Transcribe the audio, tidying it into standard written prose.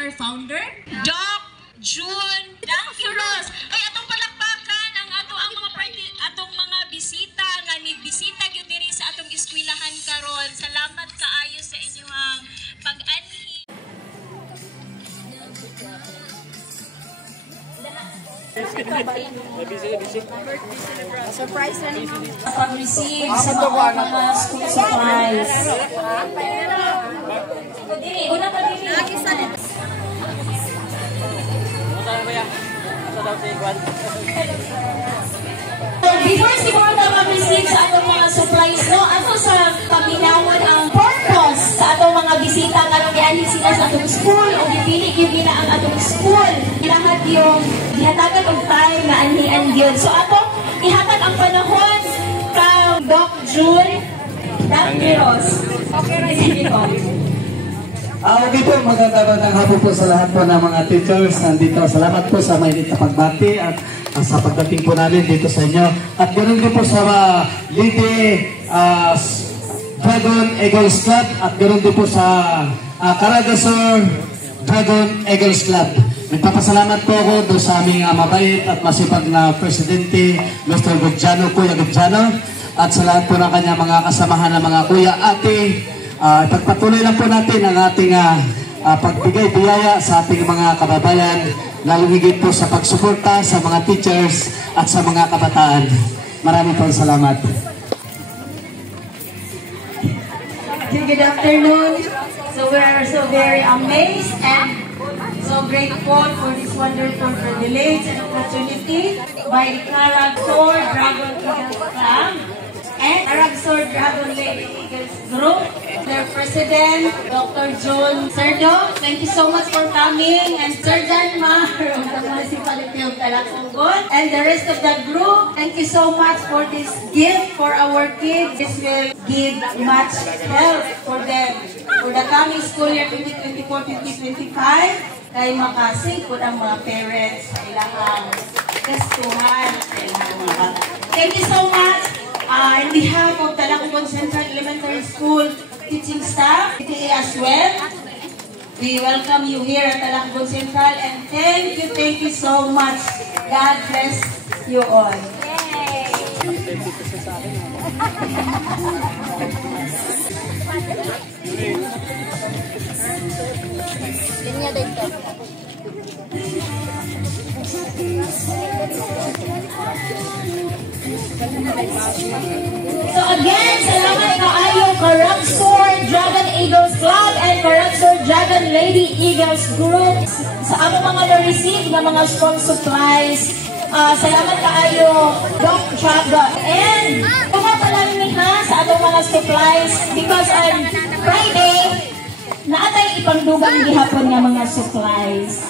our founder, Doc June Dankiros. Ay, atong palakpakan ang atong mga bisita nga ni-bisita gyud diri sa atong eskwelahan karon. Salamat kaayo sa inyong pag-anhi. Surprise na ninyo. Pag-receive sa mga school supplies. Una pa din. Before siguro na mag-receive sa atong mga supplies, no? Ato sa paminawon ang purpose sa atong mga bisita nga gianhi sila sa atong school o gipili gyud nila ang atong school. Lahat yung gihatagan og time nga anhian gyud. So atong ihatag ang panahon kang Doc June Dankiros. Okay ra sige ko. Okay po, magandang hapon po sa lahat po ng mga teachers nandito. Salamat po sa mainit na pagbati at sa pagdating po namin dito sa inyo. At ganoon din po sa Lady Dragon Eagles Club at ganoon din po sa Caragasor Dragon Eagles Club. Nagpapasalamat po ako doon sa aming mabait at masipag na Presidente, Mr. Gudjano, Kuya Gudjano, at sa lahat po ng kanyang mga kasamahan ng mga kuya, ate. Pagpatuloy lang po natin ang ating pagbigay biyaya sa ating mga kababayan, lalo higit po sa pagsuporta sa mga teachers at sa mga kabataan. Maraming po salamat. Good afternoon. So we are so very amazed and so grateful for this wonderful privilege and opportunity by the Caragasor Dragon Eagles Club and Caragasor Dragon Lady Eagles Group. Their President, Dr. John Serdo, thank you so much for coming, and Sir Jan Mar of the Municipality of Talakonggon, and the rest of the group. Thank you so much for this gift for our kids. This will give much help for them for the coming school year 2024-2025. Kay makasig po ang mga parents sa ilang gastuhan. Thank you so much. On behalf of Talakonggon Central Elementary School teaching staff, PTA as well, we welcome you here at Talakonggon Central, and thank you so much. God bless you all. So again, salamat kaayo Caragasor Dragon Eagles Club and Caragasor Dragon Lady Eagles Group sa among mga na-receive na mga school supplies. Salamat kaayo Doc Chaga and kumapalamin niha sa atong mga supplies because on Friday naatay ipangdugang gihapon nga mga supplies.